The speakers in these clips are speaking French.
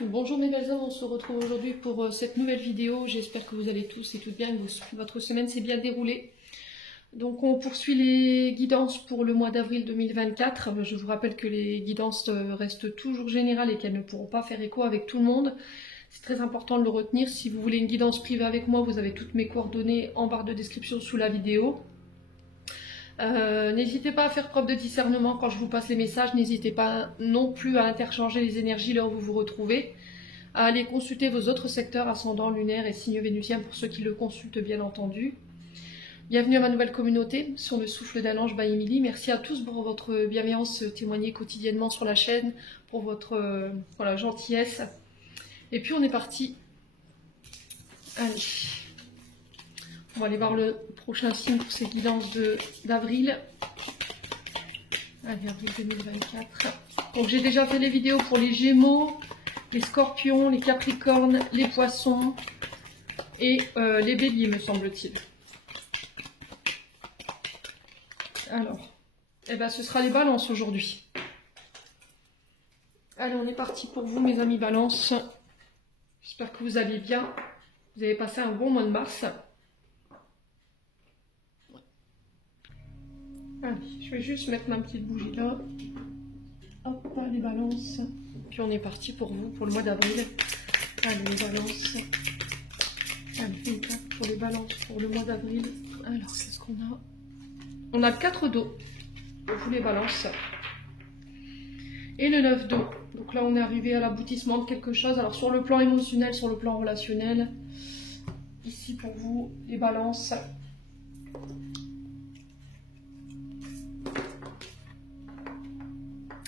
Bonjour mes belles âmes, on se retrouve aujourd'hui pour cette nouvelle vidéo. J'espère que vous allez tous et toutes bien, que votre semaine s'est bien déroulée. Donc on poursuit les guidances pour le mois d'avril 2024. Je vous rappelle que les guidances restent toujours générales et qu'elles ne pourront pas faire écho avec tout le monde. C'est très important de le retenir. Si vous voulez une guidance privée avec moi, vous avez toutes mes coordonnées en barre de description sous la vidéo. N'hésitez pas à faire preuve de discernement quand je vous passe les messages. N'hésitez pas non plus à interchanger les énergies là où vous vous retrouvez. À aller consulter vos autres secteurs, ascendant, lunaire et signe vénusien pour ceux qui le consultent bien entendu. Bienvenue à ma nouvelle communauté sur le souffle d'un ange by Emily. Merci à tous pour votre bienveillance témoignée quotidiennement sur la chaîne, pour votre voilà, gentillesse. Et puis on est parti. Allez. On va aller voir le prochain signe pour ces guidances d'avril. Allez, avril 2024. Donc j'ai déjà fait les vidéos pour les Gémeaux, les Scorpions, les Capricornes, les Poissons et les Béliers, me semble-t-il. Alors, eh ben, ce sera les Balances aujourd'hui. Allez, on est parti pour vous, mes amis Balances. J'espère que vous allez bien. Vous avez passé un bon mois de mars. Allez, je vais juste mettre ma petite bougie là. Hop, les Balances. Puis on est parti pour vous, pour le mois d'avril. Allez, les Balances. Allez, une carte pour les Balances pour le mois d'avril. Alors, qu'est-ce qu'on a? On a le 4 d'eau pour vous, les Balances. Et le 9 d'eau. Donc là, on est arrivé à l'aboutissement de quelque chose. Alors, sur le plan émotionnel, sur le plan relationnel. Ici, pour vous, les Balances.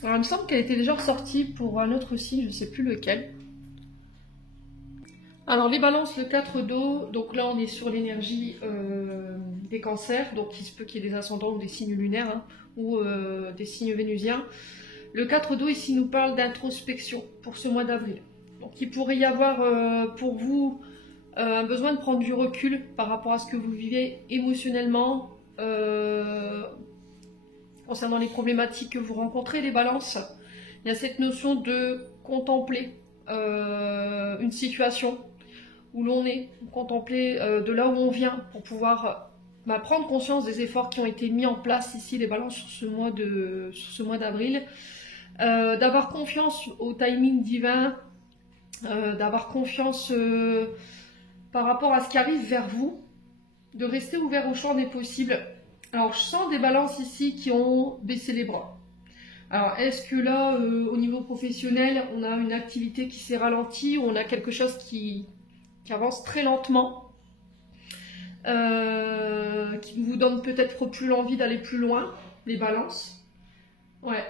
Alors, il me semble qu'elle était déjà ressortie pour un autre signe, je ne sais plus lequel. Alors, les Balances, le 4 d'eau, donc là, on est sur l'énergie des cancers, donc il se peut qu'il y ait des ascendants ou des signes lunaires, hein, ou des signes vénusiens. Le 4 d'eau, ici, nous parle d'introspection pour ce mois d'avril. Donc, il pourrait y avoir pour vous un besoin de prendre du recul par rapport à ce que vous vivez émotionnellement, concernant les problématiques que vous rencontrez, les Balances. Il y a cette notion de contempler une situation où l'on est, contempler de là où on vient pour pouvoir prendre conscience des efforts qui ont été mis en place ici, les Balances, sur ce mois d'avril, d'avoir confiance au timing divin, d'avoir confiance par rapport à ce qui arrive vers vous, de rester ouvert au champ des possibles. Alors, je sens des Balances ici qui ont baissé les bras. Alors, est-ce que là, au niveau professionnel, on a une activité qui s'est ralentie, ou on a quelque chose qui avance très lentement, qui vous donne peut-être plus l'envie d'aller plus loin, les Balances? Ouais.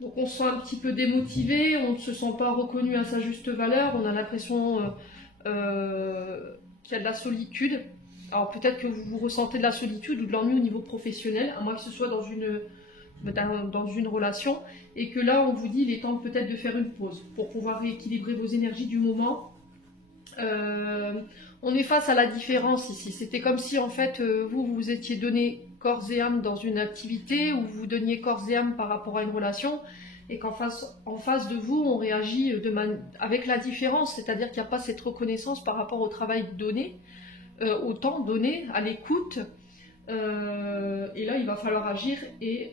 Donc, on se sent un petit peu démotivé, on ne se sent pas reconnu à sa juste valeur, on a l'impression qu'il y a de la solitude. Alors peut-être que vous ressentez de la solitude ou de l'ennui au niveau professionnel, à moins que ce soit dans une relation, et que là on vous dit il est temps peut-être de faire une pause pour pouvoir rééquilibrer vos énergies du moment. On est face à la différence ici. C'était comme si en fait vous vous étiez donné corps et âme dans une activité, ou vous donniez corps et âme par rapport à une relation, et qu'en face de vous on réagit avec la différence, c'est-à-dire qu'il n'y a pas cette reconnaissance par rapport au travail donné, au temps donné, à l'écoute, et là il va falloir agir et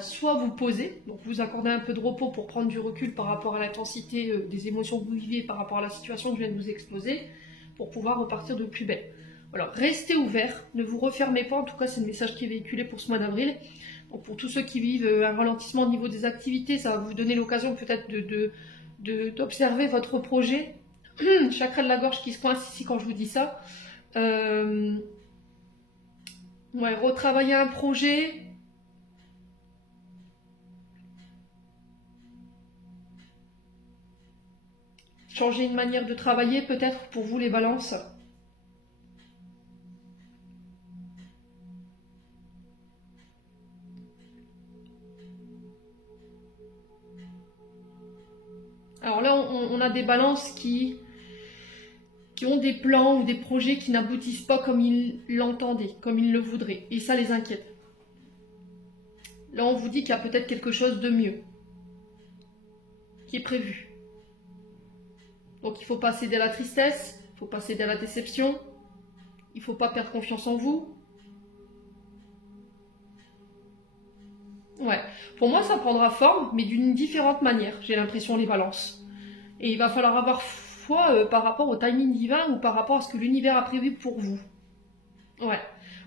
soit vous poser, donc vous accorder un peu de repos pour prendre du recul par rapport à l'intensité des émotions que vous vivez, par rapport à la situation que je viens de vous exposer, pour pouvoir repartir de plus belle. Alors restez ouvert, ne vous refermez pas, en tout cas c'est le message qui est véhiculé pour ce mois d'avril. Donc pour tous ceux qui vivent un ralentissement au niveau des activités, ça va vous donner l'occasion peut-être d'observer votre projet. Chakra de la gorge qui se coince ici quand je vous dis ça. Ouais, retravailler un projet. Changer une manière de travailler peut-être pour vous, les Balances. Alors là, on a des Balances qui ont des plans ou des projets qui n'aboutissent pas comme ils l'entendaient, comme ils le voudraient. Et ça les inquiète. Là, on vous dit qu'il y a peut-être quelque chose de mieux qui est prévu. Donc il ne faut pas céder à la tristesse, il ne faut pas céder à la déception, il ne faut pas perdre confiance en vous. Ouais, pour moi ça prendra forme, mais d'une différente manière, j'ai l'impression, les balances. Et il va falloir avoir foi par rapport au timing divin ou par rapport à ce que l'univers a prévu pour vous. Ouais.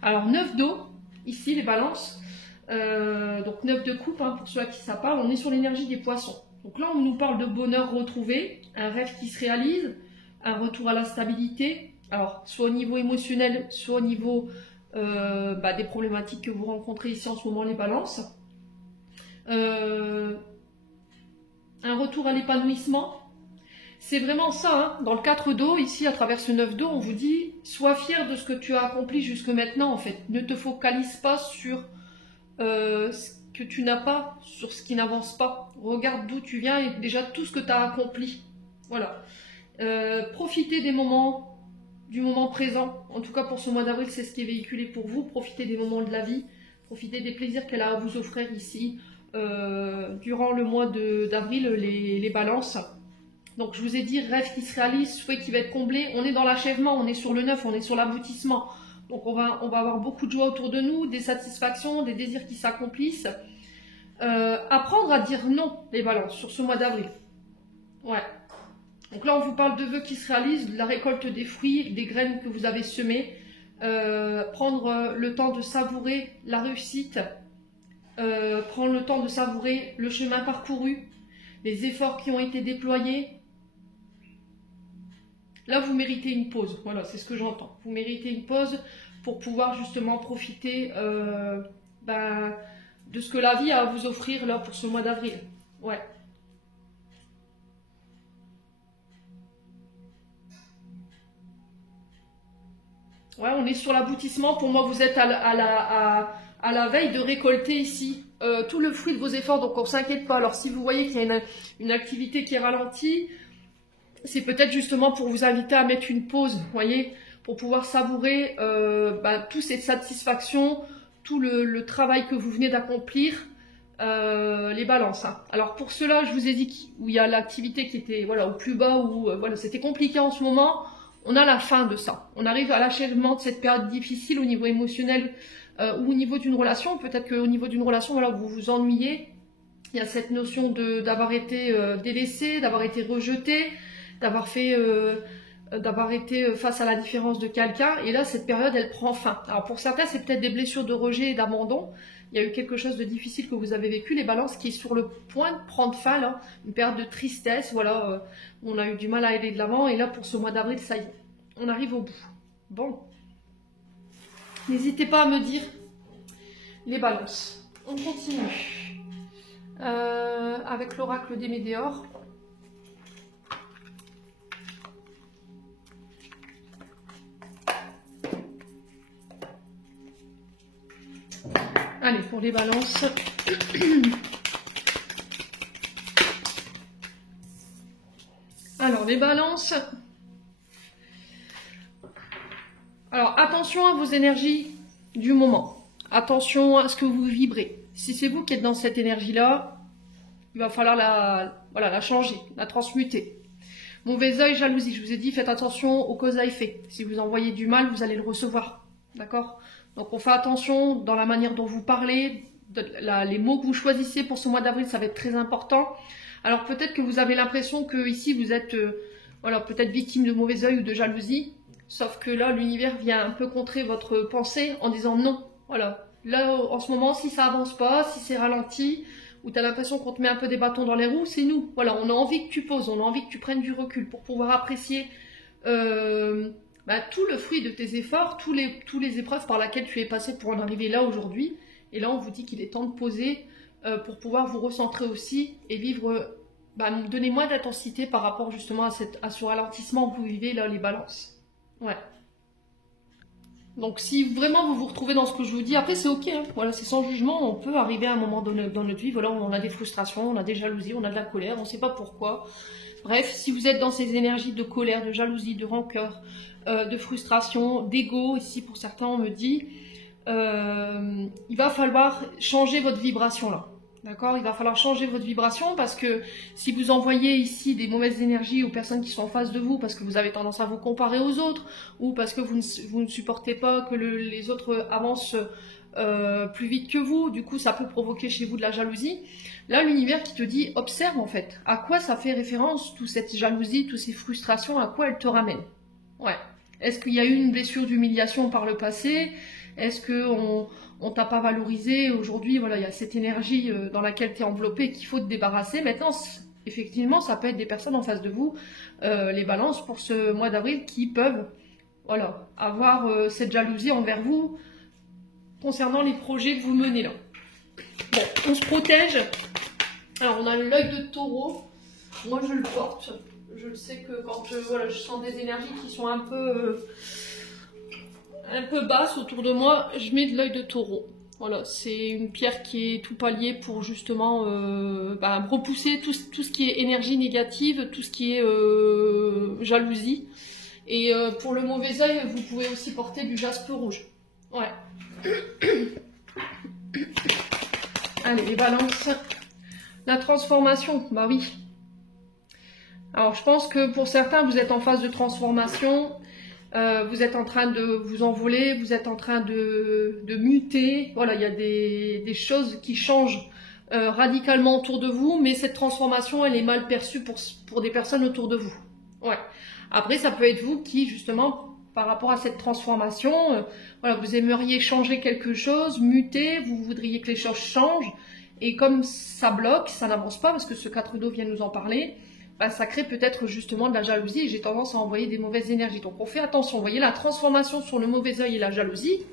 Alors 9 d'eau, ici les balances, donc 9 de coupe, hein, pour ceux à qui ça parle, on est sur l'énergie des poissons. Donc là on nous parle de bonheur retrouvé, un rêve qui se réalise, un retour à la stabilité, alors soit au niveau émotionnel, soit au niveau des problématiques que vous rencontrez ici en ce moment, les balances. Un retour à l'épanouissement. C'est vraiment ça, hein. Dans le 4 d'eau, ici à travers ce 9 d'eau, on vous dit sois fier de ce que tu as accompli jusque maintenant en fait. Ne te focalise pas sur ce que tu n'as pas, sur ce qui n'avance pas. Regarde d'où tu viens et déjà tout ce que tu as accompli. Voilà. Profitez du moment présent. En tout cas pour ce mois d'avril, c'est ce qui est véhiculé pour vous. Profitez des moments de la vie. Profitez des plaisirs qu'elle a à vous offrir ici durant le mois d'avril, les balances. Donc je vous ai dit, rêve qui se réalise, souhait qui va être comblé. On est dans l'achèvement, on est sur le neuf, on est sur l'aboutissement. Donc on va avoir beaucoup de joie autour de nous, des satisfactions, des désirs qui s'accomplissent. Apprendre à dire non, les balances, sur ce mois d'avril. Ouais. Donc là on vous parle de vœux qui se réalisent, de la récolte des fruits, des graines que vous avez semées. Prendre le temps de savourer la réussite. Prendre le temps de savourer le chemin parcouru, les efforts qui ont été déployés. Là, vous méritez une pause. Voilà, c'est ce que j'entends. Vous méritez une pause pour pouvoir justement profiter de ce que la vie a à vous offrir là pour ce mois d'avril. Ouais. Ouais, on est sur l'aboutissement. Pour moi, vous êtes à la veille de récolter ici tout le fruit de vos efforts. Donc, on ne s'inquiète pas. Alors, si vous voyez qu'il y a une activité qui est ralentie, c'est peut-être justement pour vous inviter à mettre une pause, vous voyez, pour pouvoir savourer toutes ces satisfactions, tout le travail que vous venez d'accomplir, les balances. Hein. Alors pour cela, je vous ai dit où il y a l'activité qui était au plus bas, où c'était compliqué en ce moment, on a la fin de ça. On arrive à l'achèvement de cette période difficile au niveau émotionnel ou au niveau d'une relation. Peut-être qu'au niveau d'une relation, vous vous ennuyez. Il y a cette notion d'avoir été délaissé, d'avoir été rejeté, d'avoir été face à la différence de quelqu'un, et là cette période elle prend fin. Alors pour certains c'est peut-être des blessures de rejet et d'abandon, il y a eu quelque chose de difficile que vous avez vécu, les balances, qui est sur le point de prendre fin là, une période de tristesse, voilà, on a eu du mal à aller de l'avant, et là pour ce mois d'avril ça y est, on arrive au bout. Bon, n'hésitez pas à me dire les balances. On continue avec l'oracle des Médéors. Allez, pour les balances. Alors, les balances. Alors, attention à vos énergies du moment. Attention à ce que vous vibrez. Si c'est vous qui êtes dans cette énergie-là, il va falloir la changer, la transmuter. Mauvais œil, jalousie. Je vous ai dit, faites attention aux causes à effet. Si vous envoyez du mal, vous allez le recevoir. D'accord ? Donc on fait attention dans la manière dont vous parlez, les mots que vous choisissez pour ce mois d'avril, ça va être très important. Alors peut-être que vous avez l'impression que ici vous êtes peut-être victime de mauvais œil ou de jalousie, sauf que là l'univers vient un peu contrer votre pensée en disant non. Voilà, là en ce moment si ça avance pas, si c'est ralenti, ou tu as l'impression qu'on te met un peu des bâtons dans les roues, c'est nous. Voilà, on a envie que tu poses, on a envie que tu prennes du recul pour pouvoir apprécier tout le fruit de tes efforts, tous les épreuves par lesquelles tu es passé pour en arriver là aujourd'hui. Et là, on vous dit qu'il est temps de poser pour pouvoir vous recentrer aussi et vivre, donner moins d'intensité par rapport justement à ce ralentissement que vous vivez là, les balances. Ouais. Donc si vraiment vous vous retrouvez dans ce que je vous dis, après c'est ok, hein. Voilà, c'est sans jugement, on peut arriver à un moment dans notre vie, voilà, on a des frustrations, on a des jalousies, on a de la colère, on ne sait pas pourquoi. Bref, si vous êtes dans ces énergies de colère, de jalousie, de rancœur, de frustration, d'ego, ici pour certains on me dit, il va falloir changer votre vibration là. D'accord? Il va falloir changer votre vibration parce que si vous envoyez ici des mauvaises énergies aux personnes qui sont en face de vous parce que vous avez tendance à vous comparer aux autres ou parce que vous ne supportez pas que les autres avancent plus vite que vous, du coup ça peut provoquer chez vous de la jalousie. Là l'univers qui te dit observe en fait, à quoi ça fait référence toute cette jalousie, toutes ces frustrations, à quoi elles te ramènent. Ouais. Est-ce qu'il y a eu une blessure d'humiliation par le passé? Est-ce qu'on t'a pas valorisé? Aujourd'hui, voilà, il y a cette énergie dans laquelle tu es enveloppé qu'il faut te débarrasser. Maintenant, effectivement, ça peut être des personnes en face de vous, les balances pour ce mois d'avril, qui peuvent voilà, avoir cette jalousie envers vous concernant les projets que vous menez là. Bon, on se protège. Alors, on a l'œil de taureau. Moi, je le porte. Je le sais que quand voilà, je sens des énergies qui sont un peu basses autour de moi, je mets de l'œil de taureau. Voilà, c'est une pierre qui est tout pallier pour justement repousser tout ce qui est énergie négative, tout ce qui est jalousie. Et pour le mauvais œil, vous pouvez aussi porter du jaspe rouge. Ouais. Allez, les balances. La transformation, bah oui. Alors, je pense que pour certains, vous êtes en phase de transformation. Vous êtes en train de vous envoler, vous êtes en train de muter. Voilà, il y a des choses qui changent radicalement autour de vous, mais cette transformation, elle est mal perçue pour des personnes autour de vous. Ouais. Après, ça peut être vous qui, justement, par rapport à cette transformation, voilà, vous aimeriez changer quelque chose, muter, vous voudriez que les choses changent, et comme ça bloque, ça n'avance pas, parce que ce 4 d'eau vient nous en parler, bah, ça crée peut-être justement de la jalousie, et j'ai tendance à envoyer des mauvaises énergies. Donc on fait attention, vous voyez la transformation sur le mauvais œil et la jalousie,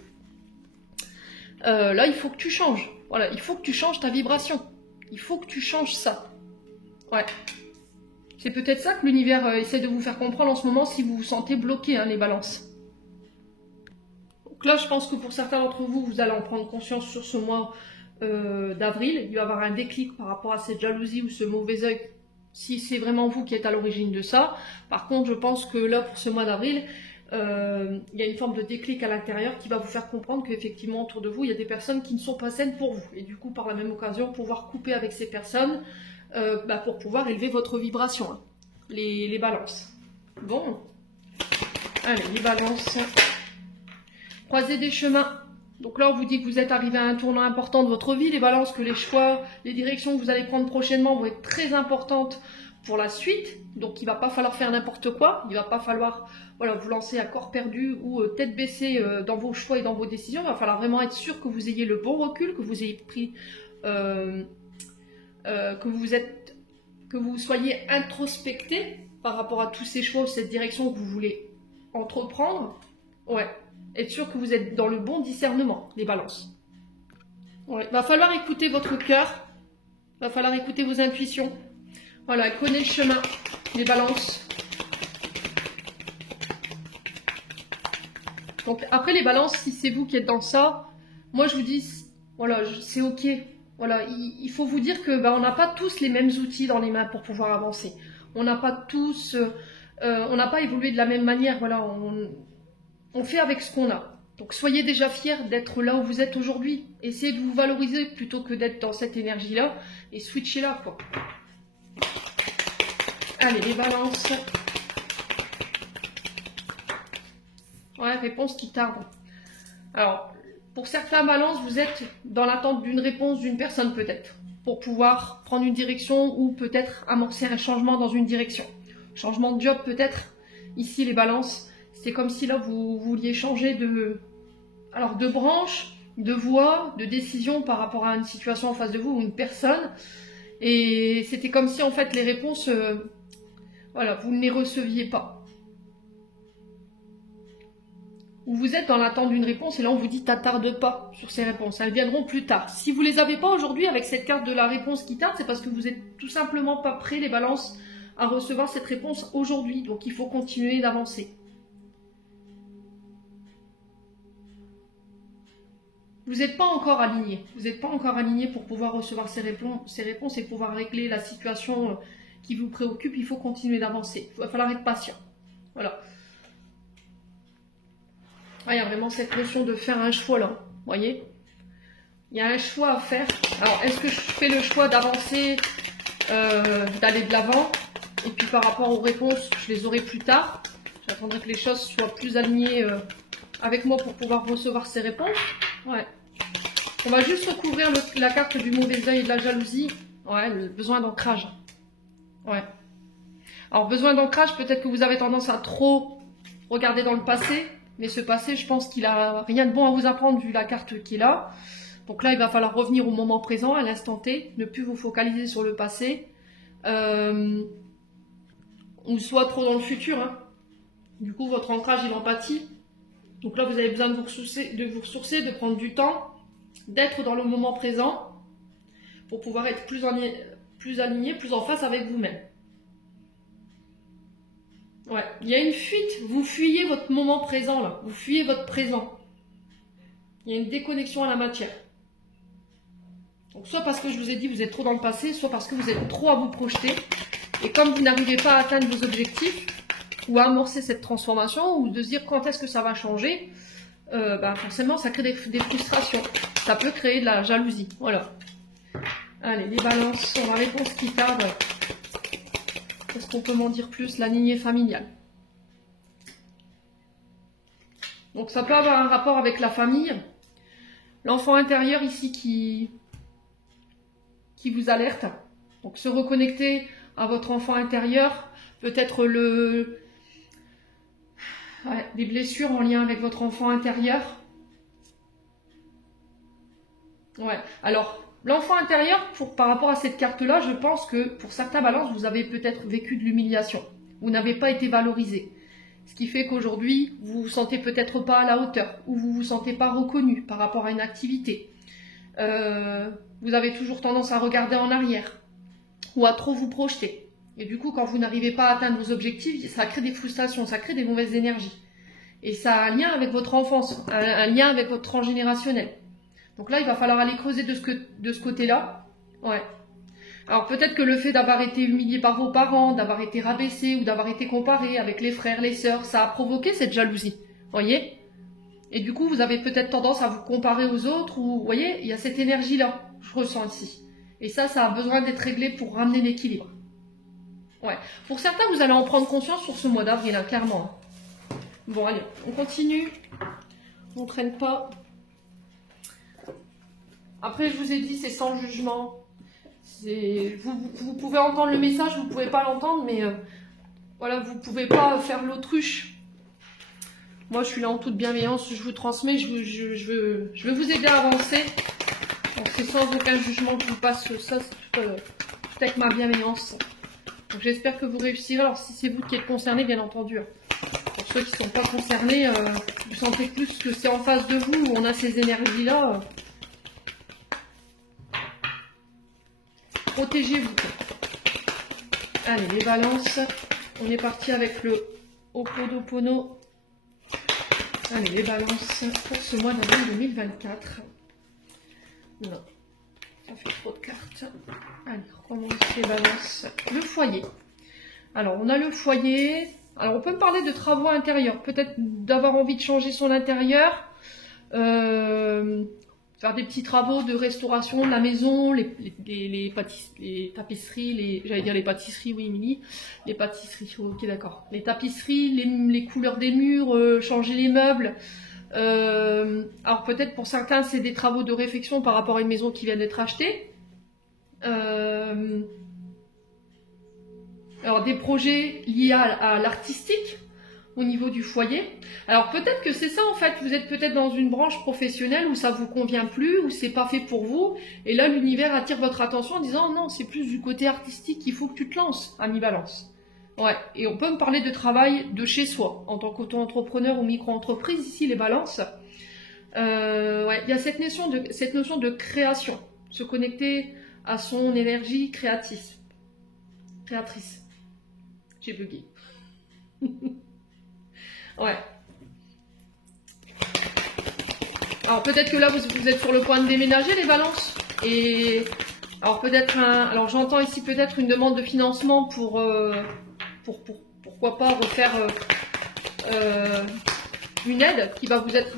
là il faut que tu changes, voilà, il faut que tu changes ta vibration, il faut que tu changes ça, ouais. C'est peut-être ça que l'univers essaie de vous faire comprendre en ce moment si vous vous sentez bloqué, hein, les balances. Donc là, je pense que pour certains d'entre vous, vous allez en prendre conscience sur ce mois d'avril. Il va y avoir un déclic par rapport à cette jalousie ou ce mauvais œil, si c'est vraiment vous qui êtes à l'origine de ça. Par contre, je pense que là, pour ce mois d'avril, il y a une forme de déclic à l'intérieur qui va vous faire comprendre qu'effectivement, autour de vous, il y a des personnes qui ne sont pas saines pour vous. Et du coup, par la même occasion, pouvoir couper avec ces personnes, pour pouvoir élever votre vibration, hein. Les balances. Bon, allez, les balances. Croisez des chemins. Donc là, on vous dit que vous êtes arrivé à un tournant important de votre vie, les balances, que les choix, les directions que vous allez prendre prochainement vont être très importantes pour la suite. Donc, il ne va pas falloir faire n'importe quoi. Il ne va pas falloir voilà, vous lancer à corps perdu ou tête baissée dans vos choix et dans vos décisions. Il va falloir vraiment être sûr que vous ayez le bon recul, que vous ayez pris... que vous soyez introspecté par rapport à tous ces choix, cette direction que vous voulez entreprendre. Ouais, être sûr que vous êtes dans le bon discernement, les balances. Ouais, va falloir écouter votre cœur, va falloir écouter vos intuitions. Voilà, connaissez le chemin, les balances. Donc après les balances, si c'est vous qui êtes dans ça, moi je vous dis, voilà, c'est ok. Voilà, il faut vous dire que on n'a pas tous les mêmes outils dans les mains pour pouvoir avancer. On n'a pas tous, on n'a pas évolué de la même manière. Voilà, on fait avec ce qu'on a. Donc soyez déjà fiers d'être là où vous êtes aujourd'hui. Essayez de vous valoriser plutôt que d'être dans cette énergie-là et switchez là, quoi. Allez, les balances. Ouais, réponse qui tarde. Alors, pour certains balances, vous êtes dans l'attente d'une réponse d'une personne peut-être, pour pouvoir prendre une direction ou peut-être amorcer un changement dans une direction. Changement de job peut-être. Ici, les balances, c'est comme si là, vous vouliez changer de branche, de voie, de décision par rapport à une situation en face de vous ou une personne. Et c'était comme si en fait les réponses, voilà, vous ne les receviez pas. Où vous êtes dans l'attente d'une réponse et là on vous dit t'attarde pas sur ces réponses, elles viendront plus tard. Si vous les avez pas aujourd'hui avec cette carte de la réponse qui tarde, c'est parce que vous êtes tout simplement pas prêts, les balances, à recevoir cette réponse aujourd'hui. Donc il faut continuer d'avancer. Vous n'êtes pas encore aligné. Vous n'êtes pas encore aligné pour pouvoir recevoir ces réponses et pouvoir régler la situation qui vous préoccupe. Il faut continuer d'avancer. Il va falloir être patient. Voilà. Ah, il y a vraiment cette notion de faire un choix là, vous voyez. Il y a un choix à faire. Alors, est-ce que je fais le choix d'avancer, d'aller de l'avant? Et puis par rapport aux réponses, je les aurai plus tard. J'attendrai que les choses soient plus alignées avec moi pour pouvoir recevoir ces réponses. Ouais. On va juste recouvrir la carte du mauvais œil et de la jalousie. Ouais, le besoin d'ancrage. Ouais. Alors, besoin d'ancrage, peut-être que vous avez tendance à trop regarder dans le passé. Mais ce passé, je pense qu'il a rien de bon à vous apprendre vu la carte qui est là. Donc là, il va falloir revenir au moment présent, à l'instant T. Ne plus vous focaliser sur le passé. Ou soit trop dans le futur. Hein. Du coup, votre ancrage, il empathie. Donc là, vous avez besoin de vous ressourcer, de prendre du temps, d'être dans le moment présent pour pouvoir être plus aligné, plus en face avec vous-même. Ouais, il y a une fuite. Vous fuyez votre moment présent, là. Vous fuyez votre présent. Il y a une déconnexion à la matière. Donc, soit parce que je vous ai dit vous êtes trop dans le passé, soit parce que vous êtes trop à vous projeter. Et comme vous n'arrivez pas à atteindre vos objectifs, ou à amorcer cette transformation, ou de se dire quand est-ce que ça va changer, forcément ça crée des frustrations. Ça peut créer de la jalousie. Voilà. Allez, les balances, on la réponse qui tarde. Est-ce qu'on peut m'en dire plus? La lignée familiale. Donc ça peut avoir un rapport avec la famille. L'enfant intérieur ici qui vous alerte. Donc se reconnecter à votre enfant intérieur, peut-être des blessures en lien avec votre enfant intérieur. Ouais, alors l'enfant intérieur, par rapport à cette carte-là, je pense que pour certains balances, vous avez peut-être vécu de l'humiliation. Vous n'avez pas été valorisé. Ce qui fait qu'aujourd'hui, vous vous sentez peut-être pas à la hauteur, ou vous vous sentez pas reconnu par rapport à une activité. Vous avez toujours tendance à regarder en arrière, ou à trop vous projeter. Et du coup, quand vous n'arrivez pas à atteindre vos objectifs, ça crée des frustrations, ça crée des mauvaises énergies. Et ça a un lien avec votre enfance, un lien avec votre transgénérationnel. Donc là, il va falloir aller creuser de ce côté-là. Ouais. Alors peut-être que le fait d'avoir été humilié par vos parents, d'avoir été rabaissé ou d'avoir été comparé avec les frères, les sœurs, ça a provoqué cette jalousie. Voyez? Et du coup, vous avez peut-être tendance à vous comparer aux autres ou, vous voyez, il y a cette énergie-là, je ressens ici. Et ça a besoin d'être réglé pour ramener l'équilibre. Ouais. Pour certains, vous allez en prendre conscience sur ce mois d'avril, hein, clairement. Bon, allez, on continue. On ne traîne pas. Après, je vous ai dit, c'est sans jugement. Vous pouvez entendre le message, vous ne pouvez pas l'entendre, mais voilà, vous ne pouvez pas faire l'autruche. Moi, je suis là en toute bienveillance, je vous transmets, je veux vous aider à avancer. Donc, c'est sans aucun jugement que je vous passe ça, c'est tout avec ma bienveillance. Donc, j'espère que vous réussirez. Alors, si c'est vous qui êtes concernés, bien entendu. Pour ceux qui ne sont pas concernés, vous sentez plus que c'est en face de vous, où on a ces énergies-là. Protégez-vous. Allez, les balances. On est parti avec le Ho'oponopono. Allez, les balances pour ce mois d'avril 2024. Non, ça fait trop de cartes. Allez, recommence les balances. Le foyer. Alors, on a le foyer. Alors, on peut me parler de travaux intérieurs. Peut-être d'avoir envie de changer son intérieur. Faire des petits travaux de restauration de la maison, les tapisseries, j'allais dire les pâtisseries, oui, Émilie, les pâtisseries, ok, d'accord. Les tapisseries, les couleurs des murs, changer les meubles. Alors peut-être pour certains, c'est des travaux de réflexion par rapport à une maison qui vient d'être achetée. Alors des projets liés à l'artistique. Au niveau du foyer. Alors peut-être que c'est ça en fait, vous êtes peut-être dans une branche professionnelle où ça vous convient plus, où c'est pas fait pour vous, et là l'univers attire votre attention en disant non, c'est plus du côté artistique qu'il faut que tu te lances, ami Balance. Ouais, et on peut me parler de travail de chez soi, en tant qu'auto-entrepreneur ou micro-entreprise, ici les balances. Ouais, il y a cette notion de création, se connecter à son énergie créatrice. J'ai bugué. Ouais. Alors peut-être que là vous êtes sur le point de déménager les balances. Et alors peut-être alors j'entends ici peut-être une demande de financement pour pourquoi pas refaire une aide qui va vous être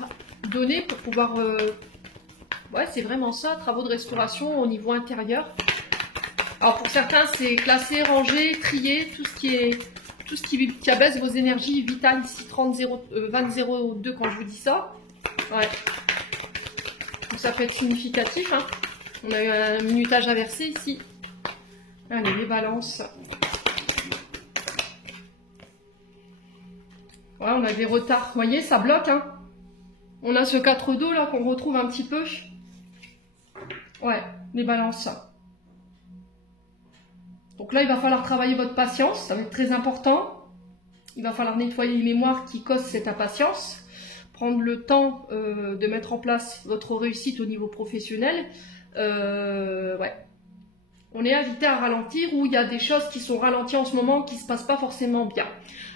donnée pour pouvoir Ouais, c'est vraiment ça, travaux de restauration au niveau intérieur. Alors pour certains, c'est classer, ranger, trier, tout ce qui abaisse vos énergies vitales ici 20-02 quand je vous dis ça. Ouais. Donc ça peut être significatif. Hein. On a eu un minutage inversé ici. Allez, les balances. Ouais, on a des retards. Vous voyez, ça bloque. Hein. On a ce 4 d'eau là qu'on retrouve un petit peu. Ouais, les balances. Donc là, il va falloir travailler votre patience, ça va être très important. Il va falloir nettoyer les mémoires qui causent cette impatience, prendre le temps de mettre en place votre réussite au niveau professionnel. Ouais. On est invité à ralentir ou il y a des choses qui sont ralenties en ce moment qui ne se passent pas forcément bien.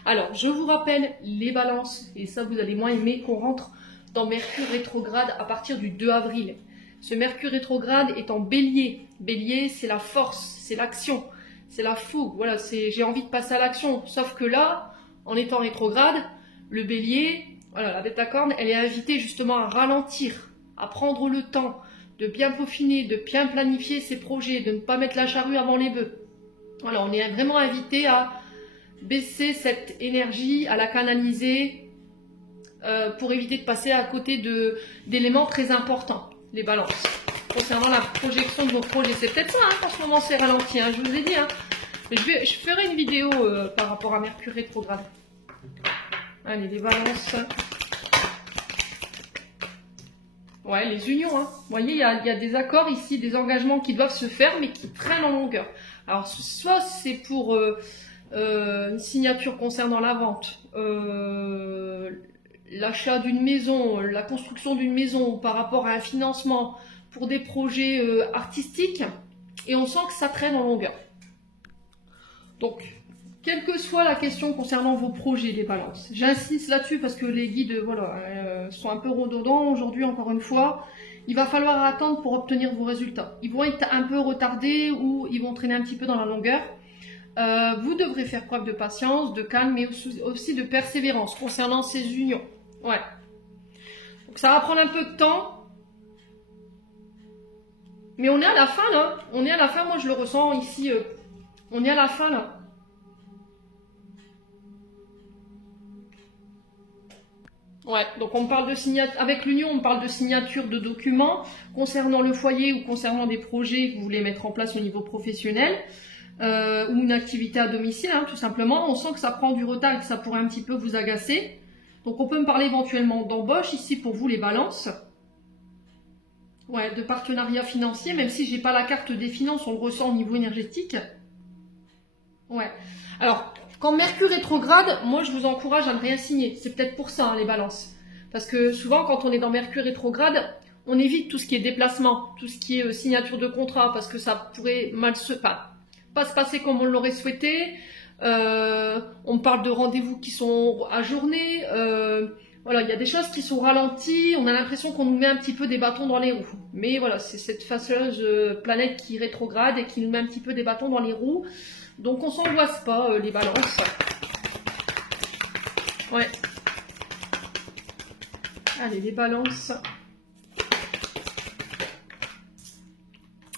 Alors, je vous rappelle les balances, et ça vous allez moins aimer, qu'on rentre dans Mercure rétrograde à partir du 2 avril. Ce Mercure rétrograde est en Bélier. Bélier, c'est la force, c'est l'action. C'est la fougue, voilà, j'ai envie de passer à l'action. Sauf que là, en étant rétrograde, le bélier, voilà, la bête à cornes, elle est invitée justement à ralentir, à prendre le temps, de bien peaufiner, de bien planifier ses projets, de ne pas mettre la charrue avant les bœufs. Voilà, on est vraiment invité à baisser cette énergie, à la canaliser, pour éviter de passer à côté d'éléments très importants, les balances. Concernant la projection de vos projets, c'est peut-être ça, hein, qu'en ce moment c'est ralenti, hein, je vous ai dit. Hein. Mais je ferai une vidéo par rapport à Mercure rétrograde. Allez, les balances. Ouais, les unions. Hein. Vous voyez, il y a des accords ici, des engagements qui doivent se faire, mais qui traînent en longueur. Alors, soit c'est pour une signature concernant la vente, l'achat d'une maison, la construction d'une maison, par rapport à un financement, pour des projets artistiques, et on sent que ça traîne en longueur. Donc, quelle que soit la question concernant vos projets, les balances, j'insiste là-dessus parce que les guides voilà, sont un peu redondants aujourd'hui, encore une fois. Il va falloir attendre pour obtenir vos résultats. Ils vont être un peu retardés ou ils vont traîner un petit peu dans la longueur. Vous devrez faire preuve de patience, de calme, mais aussi de persévérance concernant ces unions. Ouais. Donc, ça va prendre un peu de temps. Mais on est à la fin là, on est à la fin, moi je le ressens ici, on est à la fin là. Ouais, donc on parle de signature, avec l'union on parle de signature de documents concernant le foyer ou concernant des projets que vous voulez mettre en place au niveau professionnel ou une activité à domicile, hein, tout simplement. On sent que ça prend du retard et que ça pourrait un petit peu vous agacer. Donc on peut me parler éventuellement d'embauche ici pour vous les balances. Ouais, de partenariat financier, même si j'ai pas la carte des finances, on le ressent au niveau énergétique. Ouais. Alors, quand Mercure rétrograde, moi je vous encourage à ne rien signer. C'est peut-être pour ça, hein, les balances. Parce que souvent, quand on est dans Mercure rétrograde, on évite tout ce qui est déplacement, tout ce qui est signature de contrat, parce que ça pourrait pas se passer comme on l'aurait souhaité. On parle de rendez-vous qui sont ajournés. Voilà, il y a des choses qui sont ralenties, on a l'impression qu'on nous met un petit peu des bâtons dans les roues. Mais voilà, c'est cette fâcheuse planète qui rétrograde et qui nous met un petit peu des bâtons dans les roues. Donc on s'angoisse pas, les balances. Ouais. Allez, les balances.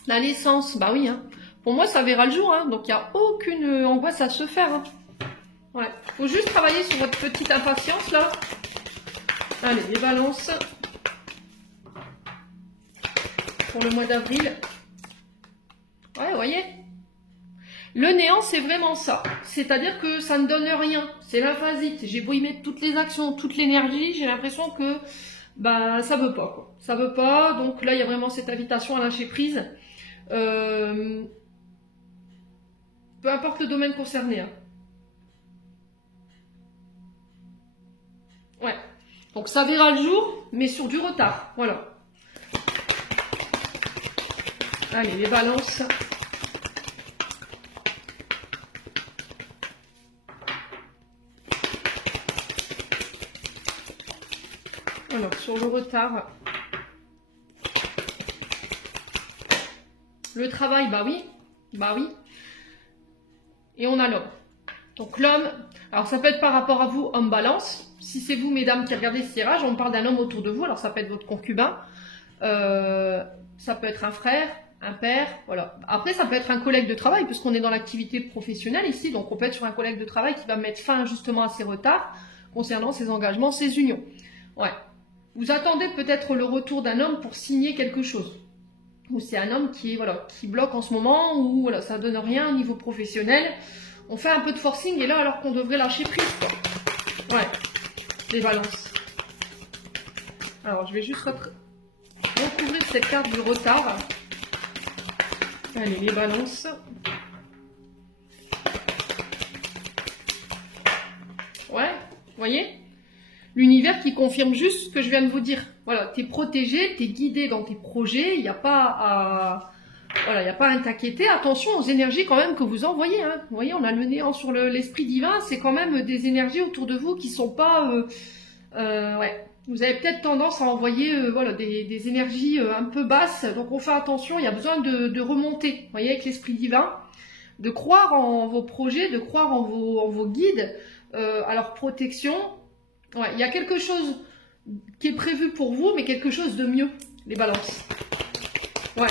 La naissance, bah oui, hein. Pour moi ça verra le jour, hein. Donc il n'y a aucune angoisse à se faire. Hein. Ouais. Faut juste travailler sur votre petite impatience là. Allez, les balances pour le mois d'avril. Ouais, vous voyez. Le néant, c'est vraiment ça. C'est-à-dire que ça ne donne rien. C'est l'emphasite. J'ai beau y mettre toutes les actions, toute l'énergie, j'ai l'impression que bah, ça veut pas, quoi. Ça veut pas. Donc là, il y a vraiment cette invitation à lâcher prise. Peu importe le domaine concerné. Hein. Ouais. Donc ça verra le jour, mais sur du retard. Voilà. Allez, les balances. Alors, sur le retard. Le travail, bah oui. Bah oui. Et on a l'homme. Donc l'homme, alors ça peut être par rapport à vous, homme balance. Si c'est vous, mesdames, qui regardez ce tirage, on parle d'un homme autour de vous. Alors ça peut être votre concubin. Ça peut être un frère, un père, voilà. Après, ça peut être un collègue de travail, puisqu'on est dans l'activité professionnelle ici, donc on peut être sur un collègue de travail qui va mettre fin justement à ses retards concernant ses engagements, ses unions. Ouais. Vous attendez peut-être le retour d'un homme pour signer quelque chose. Ou c'est un homme qui, voilà, qui bloque en ce moment, ou voilà, ça donne rien au niveau professionnel. On fait un peu de forcing, et là, alors qu'on devrait lâcher prise, quoi. Ouais, les balances. Alors, je vais juste recouvrir cette carte du retard. Allez, les balances. Ouais, vous voyez? L'univers qui confirme juste ce que je viens de vous dire. Voilà, tu es protégé, tu es guidé dans tes projets, il n'y a pas à... Voilà, il n'y a pas à t'inquiéter. Attention aux énergies quand même que vous envoyez. Hein. Vous voyez, on a le néant sur l'esprit divin. C'est quand même des énergies autour de vous qui sont pas... ouais. Vous avez peut-être tendance à envoyer voilà, des énergies un peu basses. Donc on fait attention, il y a besoin de remonter. Vous voyez, avec l'esprit divin. De croire en vos projets, de croire en vos guides, à leur protection. Ouais, il y a quelque chose qui est prévu pour vous, mais quelque chose de mieux, les balances. Ouais.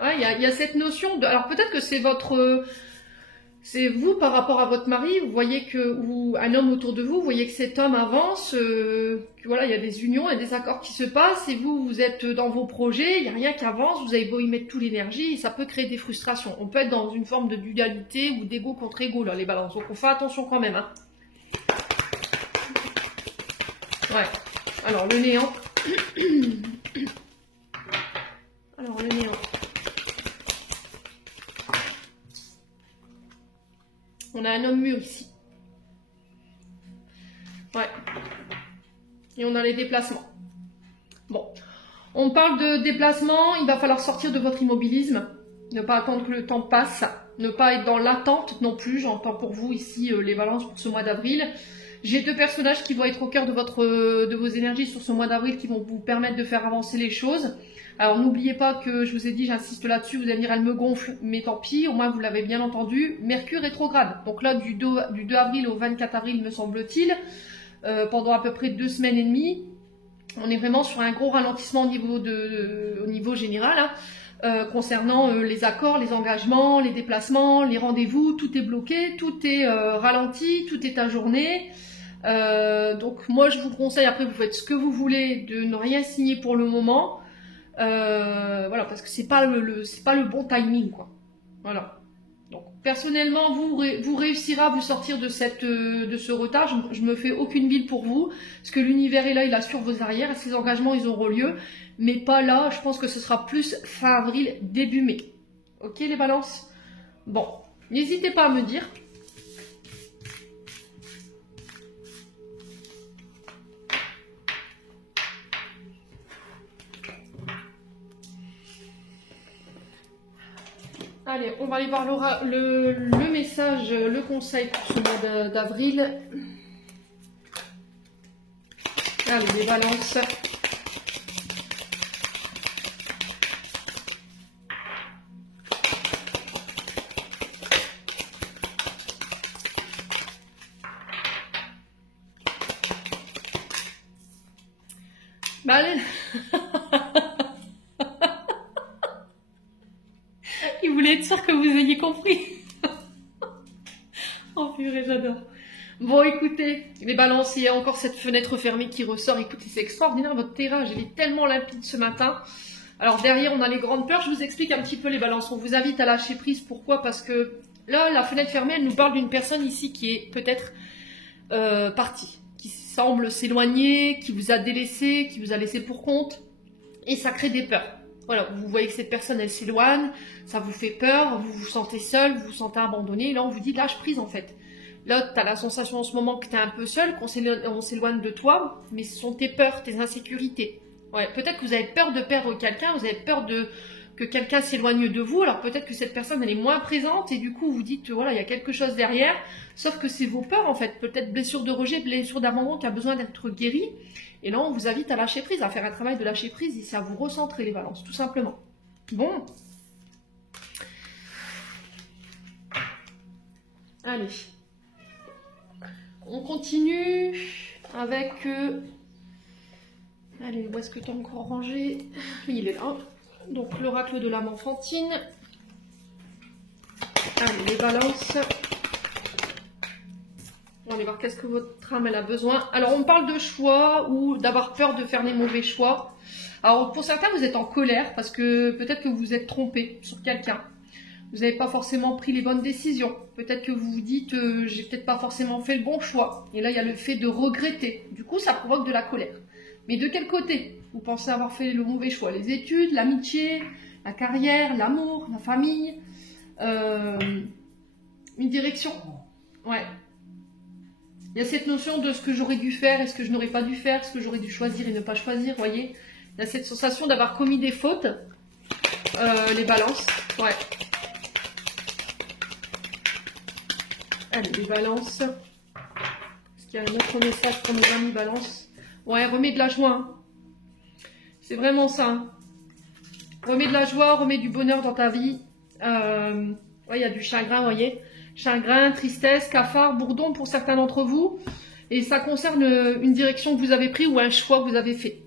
Ouais, il y a cette notion de... Alors peut-être que c'est votre... c'est vous par rapport à votre mari, vous voyez que... ou un homme autour de vous, vous voyez que cet homme avance, que voilà, il y a des unions, il y a des accords qui se passent, et vous, vous êtes dans vos projets, il n'y a rien qui avance, vous avez beau y mettre toute l'énergie, et ça peut créer des frustrations. On peut être dans une forme de dualité ou d'ego contre ego, là, les balances. Donc on fait attention quand même, hein. Ouais. Alors, le néant. Alors, le néant. On a un homme mûr ici. Ouais. Et on a les déplacements. Bon. On parle de déplacement. Il va falloir sortir de votre immobilisme. Ne pas attendre que le temps passe. Ne pas être dans l'attente non plus. J'entends pour vous ici les balances pour ce mois d'avril. J'ai deux personnages qui vont être au cœur de vos énergies sur ce mois d'avril qui vont vous permettre de faire avancer les choses. Alors n'oubliez pas que je vous ai dit, j'insiste là-dessus, vous allez me dire elle me gonfle, mais tant pis, au moins vous l'avez bien entendu, Mercure rétrograde. Donc là du 2 avril au 24 avril me semble-t-il, pendant à peu près 2 semaines et demie, on est vraiment sur un gros ralentissement au niveau général, hein, concernant les accords, les engagements, les déplacements, les rendez-vous, tout est bloqué, tout est ralenti, tout est ajourné. Donc moi je vous conseille, après vous faites ce que vous voulez, de ne rien signer pour le moment. Voilà, parce que c'est pas le bon timing, quoi. Voilà. Donc personnellement, vous réussirez à vous sortir de ce retard. Je me fais aucune bile pour vous, parce que l'univers est là, il assure vos arrières, et ces engagements ils auront lieu, mais pas là. Je pense que ce sera plus fin avril, début mai. Ok les balances? Bon, n'hésitez pas à me dire. Allez, on va aller voir le message, le conseil pour ce mois d'avril. Allez, les balances. Bah allez. Il voulait être sûr que vous ayez compris. Oh purée, j'adore. Bon, écoutez, les balances, il y a encore cette fenêtre fermée qui ressort. Écoutez, c'est extraordinaire, votre tirage, il est tellement limpide ce matin. Alors derrière, on a les grandes peurs. Je vous explique un petit peu les balances. On vous invite à lâcher prise. Pourquoi? Parce que là, la fenêtre fermée, elle nous parle d'une personne ici qui est peut-être partie, qui semble s'éloigner, qui vous a délaissé, qui vous a laissé pour compte. Et ça crée des peurs. Voilà, vous voyez que cette personne, elle s'éloigne, ça vous fait peur, vous vous sentez seul, vous vous sentez abandonné. Et là, on vous dit lâche prise en fait. Là, tu as la sensation en ce moment que tu es un peu seul, qu'on s'éloigne de toi, mais ce sont tes peurs, tes insécurités. Ouais, peut-être que vous avez peur de perdre quelqu'un, vous avez peur que quelqu'un s'éloigne de vous, alors peut-être que cette personne, elle est moins présente, et du coup, vous dites, voilà, il y a quelque chose derrière, sauf que c'est vos peurs, en fait, peut-être blessure de rejet, blessure d'abandon qui a besoin d'être guérie, et là, on vous invite à lâcher prise, à faire un travail de lâcher prise, ici, à vous recentrer les balances, tout simplement. Bon. Allez. on continue avec... allez, où est-ce que tu as encore rangé? Il est là. Donc, l'oracle de l'âme enfantine. Allez, les balances. On va voir qu'est-ce que votre âme elle a besoin. Alors, on parle de choix ou d'avoir peur de faire des mauvais choix. Alors, pour certains, vous êtes en colère parce que peut-être que vous vous êtes trompé sur quelqu'un. Vous n'avez pas forcément pris les bonnes décisions. Peut-être que vous vous dites, j'ai peut-être pas forcément fait le bon choix. Et là, il y a le fait de regretter. Du coup, ça provoque de la colère. Mais de quel côté vous pensez avoir fait le mauvais choix? Les études, l'amitié, la carrière, l'amour, la famille, une direction? Ouais. Il y a cette notion de ce que j'aurais dû faire et ce que je n'aurais pas dû faire, ce que j'aurais dû choisir et ne pas choisir, vous voyez. Il y a cette sensation d'avoir commis des fautes. Les balances, ouais. Allez, les balances. Est-ce qu'il y a un autre message pour nos amis balance? Ouais, remets de la joie. Hein. C'est vraiment ça. Hein. Remets de la joie, remets du bonheur dans ta vie. Ouais, il y a du chagrin, vous voyez. Chagrin, tristesse, cafard, bourdon pour certains d'entre vous. Et ça concerne une direction que vous avez prise ou un choix que vous avez fait.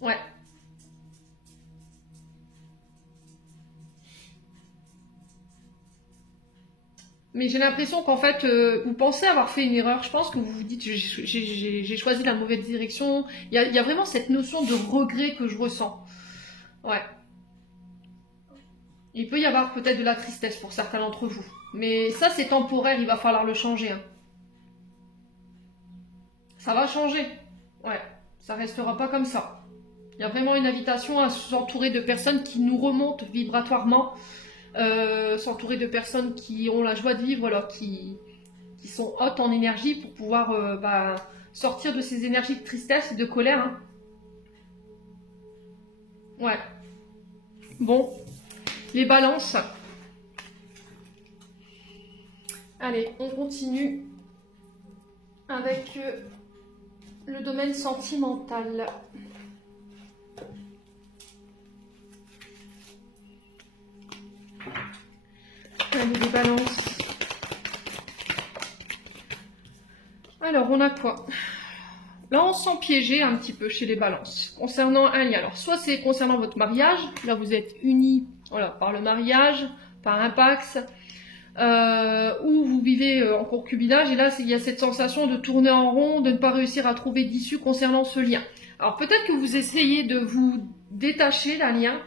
Ouais. Mais j'ai l'impression qu'en fait, vous pensez avoir fait une erreur. Je pense que vous vous dites, j'ai choisi la mauvaise direction. Il y a vraiment cette notion de regret que je ressens. Ouais. Il peut y avoir peut-être de la tristesse pour certains d'entre vous. Mais ça, c'est temporaire, il va falloir le changer. Hein. Ça va changer. Ouais, ça restera pas comme ça. Il y a vraiment une invitation à s'entourer de personnes qui nous remontent vibratoirement. S'entourer de personnes qui ont la joie de vivre, alors qui sont hautes en énergie pour pouvoir sortir de ces énergies de tristesse et de colère. Hein. Ouais. Bon. Les balances. Allez, on continue avec le domaine sentimental. Allez, les balances. Alors, on a quoi? Là, on se sent piégé un petit peu chez les balances. Concernant un lien. Alors, soit c'est concernant votre mariage. Là, vous êtes unis voilà, par le mariage, par un pax. Ou vous vivez en concubinage. Et là, il y a cette sensation de tourner en rond, de ne pas réussir à trouver d'issue concernant ce lien. Alors, peut-être que vous essayez de vous détacher d'un lien.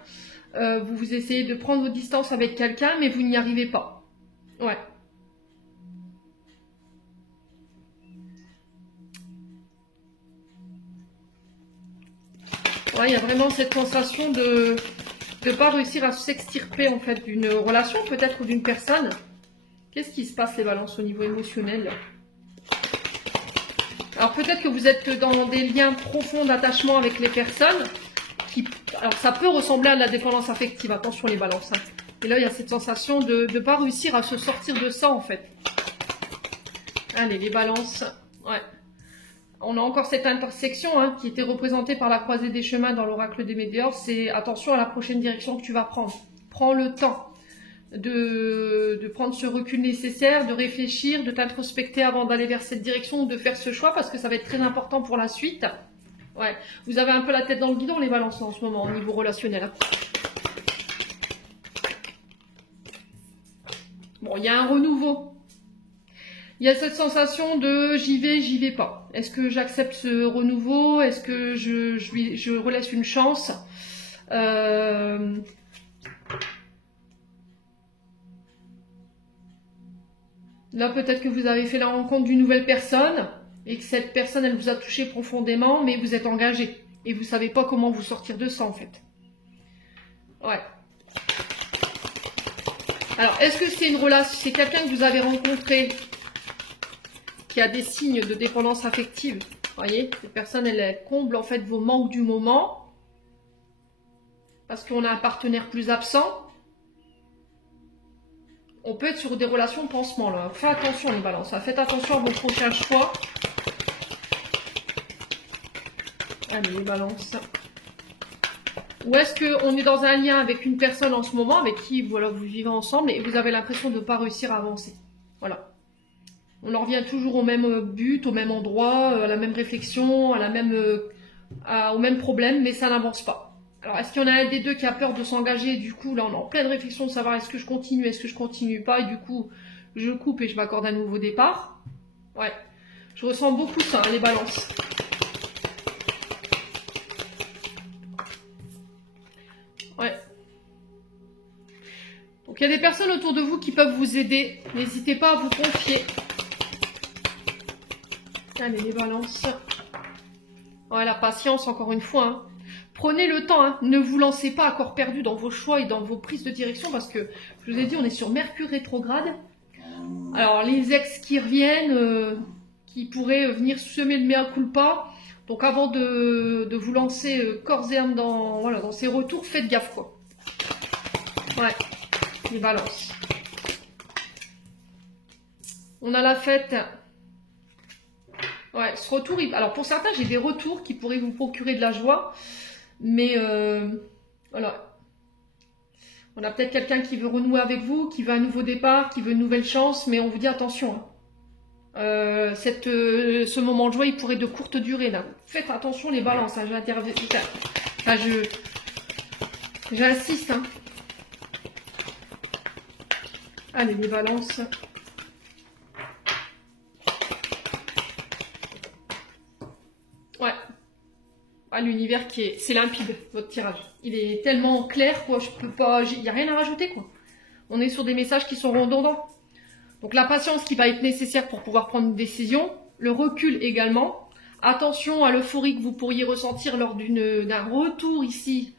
Vous essayez de prendre vos distances avec quelqu'un, mais vous n'y arrivez pas. Ouais. Ouais, il y a vraiment cette sensation de ne pas réussir à s'extirper en fait d'une relation, peut-être, ou d'une personne. Qu'est-ce qui se passe les balances au niveau émotionnel? Alors peut-être que vous êtes dans des liens profonds d'attachement avec les personnes. Alors ça peut ressembler à de la dépendance affective, attention les balances. Hein. Et là il y a cette sensation de ne pas réussir à se sortir de ça en fait. Allez les balances, ouais. On a encore cette intersection hein, qui était représentée par la croisée des chemins dans l'oracle des médiors. C'est attention à la prochaine direction que tu vas prendre. Prends le temps de prendre ce recul nécessaire, de réfléchir, de t'introspecter avant d'aller vers cette direction ou de faire ce choix parce que ça va être très important pour la suite. Ouais, vous avez un peu la tête dans le guidon les balances en ce moment au niveau relationnel. Bon, il y a un renouveau. Il y a cette sensation de j'y vais pas. Est-ce que j'accepte ce renouveau? Est-ce que je relaisse une chance? Là, peut-être que vous avez fait la rencontre d'une nouvelle personne et que cette personne, elle vous a touché profondément, mais vous êtes engagé et vous savez pas comment vous sortir de ça, en fait. Ouais. Alors, est-ce que c'est une relation, c'est quelqu'un que vous avez rencontré qui a des signes de dépendance affective? Vous voyez, cette personne, elle comble en fait vos manques du moment parce qu'on a un partenaire plus absent. On peut être sur des relations pansement là. Faites attention les balances. Faites attention à vos prochains choix. Allez les balances. Ou est-ce qu'on est dans un lien avec une personne en ce moment avec qui voilà, vous vivez ensemble et vous avez l'impression de ne pas réussir à avancer. Voilà. On en revient toujours au même but, au même endroit, à la même réflexion, au même problème, mais ça n'avance pas. Alors, est-ce qu'il y en a un des deux qui a peur de s'engager? Du coup, là, on est en pleine réflexion de savoir est-ce que je continue pas, et du coup, je coupe et je m'accorde un nouveau départ. Ouais, je ressens beaucoup ça, hein, les balances. Ouais. Donc, il y a des personnes autour de vous qui peuvent vous aider. N'hésitez pas à vous confier. Allez, les balances. Ouais, la patience, encore une fois. Hein. Prenez le temps. Hein. Ne vous lancez pas à corps perdu dans vos choix et dans vos prises de direction parce que, je vous ai dit, on est sur Mercure rétrograde. Alors, les ex qui reviennent, qui pourraient venir semer le mea culpa. Donc, avant de vous lancer corps et âme dans ces retours, faites gaffe, quoi. Ouais, les balances. On a la fête. Ouais, ce retour, alors pour certains, j'ai des retours qui pourraient vous procurer de la joie. Mais, voilà. On a peut-être quelqu'un qui veut renouer avec vous, qui veut un nouveau départ, qui veut une nouvelle chance. Mais on vous dit attention. Hein. Ce moment de joie, il pourrait être de courte durée. Là. Faites attention les balances. Hein, j'insiste. Hein. Allez, les balances. Ouais. Ah, l'univers c'est limpide, votre tirage. Il est tellement clair, quoi. Je peux pas, il n'y a rien à rajouter, quoi. On est sur des messages qui sont redondants. Donc la patience qui va être nécessaire pour pouvoir prendre une décision, le recul également. Attention à l'euphorie que vous pourriez ressentir lors d'un retour ici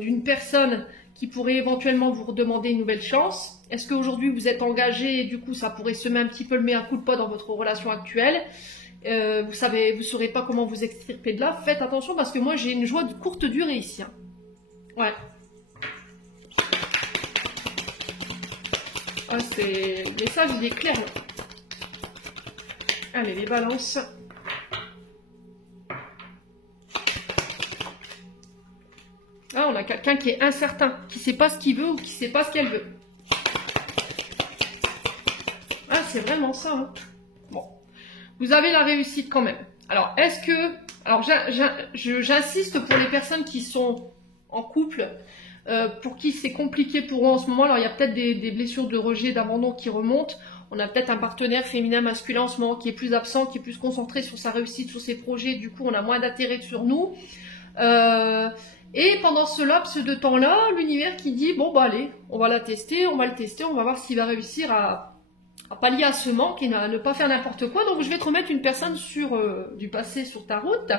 d'une personne qui pourrait éventuellement vous redemander une nouvelle chance. Est-ce qu'aujourd'hui vous êtes engagé et du coup ça pourrait semer un petit peu le mea culpa dans votre relation actuelle? Vous saurez pas comment vous extirper de là. Faites attention parce que moi j'ai une joie de courte durée ici. Hein. Ouais. Ah, le message il est clair. Là. Allez, les balances. Ah, on a quelqu'un qui est incertain, qui ne sait pas ce qu'il veut ou qui ne sait pas ce qu'elle veut. Ah, c'est vraiment ça. Hein. Bon. Vous avez la réussite quand même. Alors, est-ce que... Alors, j'insiste pour les personnes qui sont en couple, pour qui c'est compliqué pour eux en ce moment. Alors, il y a peut-être des blessures de rejet, d'abandon qui remontent. On a peut-être un partenaire féminin, masculin en ce moment qui est plus absent, qui est plus concentré sur sa réussite, sur ses projets. Du coup, on a moins d'intérêt sur nous. Et pendant ce laps de temps-là, l'univers qui dit, bon, bah allez, on va la tester, on va le tester, on va voir s'il va réussir à pallier à ce manque et à ne pas faire n'importe quoi. Donc, je vais te remettre une personne du passé sur ta route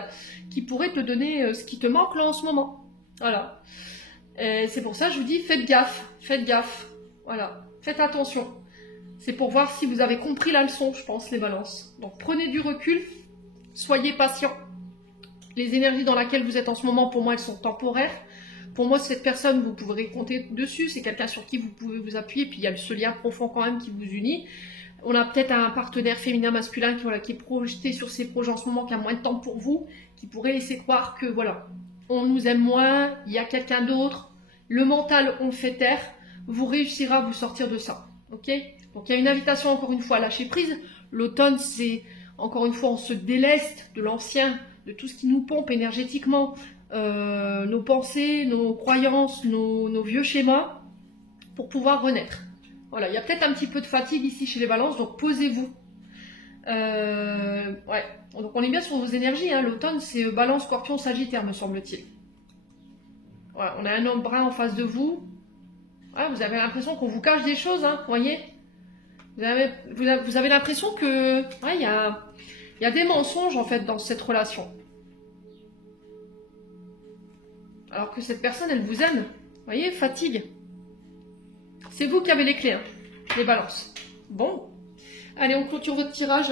qui pourrait te donner ce qui te manque là en ce moment. Voilà. C'est pour ça que je vous dis, faites gaffe. Faites gaffe. Voilà. Faites attention. C'est pour voir si vous avez compris la leçon, je pense, les balances. Donc, prenez du recul. Soyez patient. Les énergies dans lesquelles vous êtes en ce moment, pour moi, elles sont temporaires. Pour moi, cette personne, vous pourrez compter dessus. C'est quelqu'un sur qui vous pouvez vous appuyer. Puis, il y a ce lien profond quand même qui vous unit. On a peut-être un partenaire féminin, masculin qui est projeté sur ses projets en ce moment, qui a moins de temps pour vous, qui pourrait laisser croire que, voilà, on nous aime moins, il y a quelqu'un d'autre. Le mental, on le fait taire. Vous réussirez à vous sortir de ça. Ok ? Donc, il y a une invitation, encore une fois, à lâcher prise. L'automne, c'est, encore une fois, on se déleste de l'ancien, de tout ce qui nous pompe énergétiquement, nos pensées, nos croyances, nos vieux schémas, pour pouvoir renaître. Voilà, il y a peut-être un petit peu de fatigue ici chez les balances, donc posez-vous. Ouais, donc on est bien sur vos énergies, hein. L'automne c'est balance, scorpion, sagittaire, me semble-t-il. Voilà, on a un homme brun en face de vous. Ouais, vous avez l'impression qu'on vous cache des choses, hein, voyez. Vous avez l'impression que, ouais, il y a des mensonges en fait dans cette relation. Alors que cette personne, elle vous aime. Vous voyez, fatigue. C'est vous qui avez les clés, hein, les balances. Bon. Allez, on clôture votre tirage.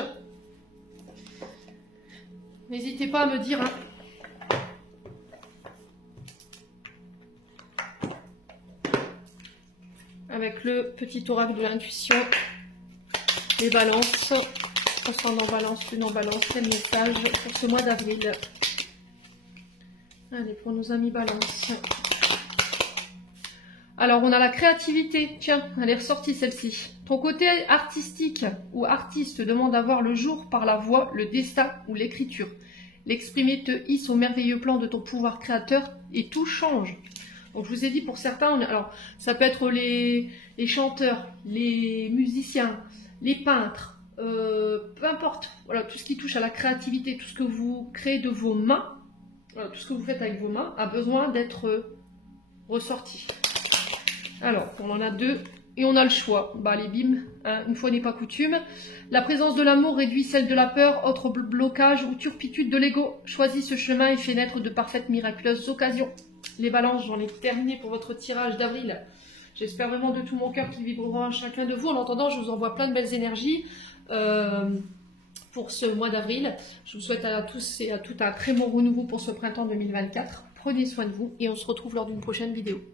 N'hésitez pas à me dire. Hein. Avec le petit oracle de l'intuition. Les balances. Ascendant balance, lune en balance. Quel message pour ce mois d'avril. Allez, pour nos amis balance. Alors, on a la créativité. Tiens, elle est ressortie celle-ci. Ton côté artistique ou artiste demande à voir le jour par la voix, le dessin ou l'écriture. L'exprimer te hisse au merveilleux plan de ton pouvoir créateur et tout change. Donc, je vous ai dit pour certains, alors ça peut être les chanteurs, les musiciens, les peintres, peu importe. Voilà, tout ce qui touche à la créativité, tout ce que vous créez de vos mains, voilà, tout ce que vous faites avec vos mains a besoin d'être ressorti. Alors, on en a deux et on a le choix. Bah, les bim, hein, une fois n'est pas coutume. La présence de l'amour réduit celle de la peur, autre blocage ou turpitude de l'ego. Choisis ce chemin et fais naître de parfaites miraculeuses occasions. Les balances, j'en ai terminé pour votre tirage d'avril. J'espère vraiment de tout mon cœur qu'il vibrera à chacun de vous. En attendant, je vous envoie plein de belles énergies pour ce mois d'avril. Je vous souhaite à tous et à toutes un très bon renouveau pour ce printemps 2024. Prenez soin de vous et on se retrouve lors d'une prochaine vidéo.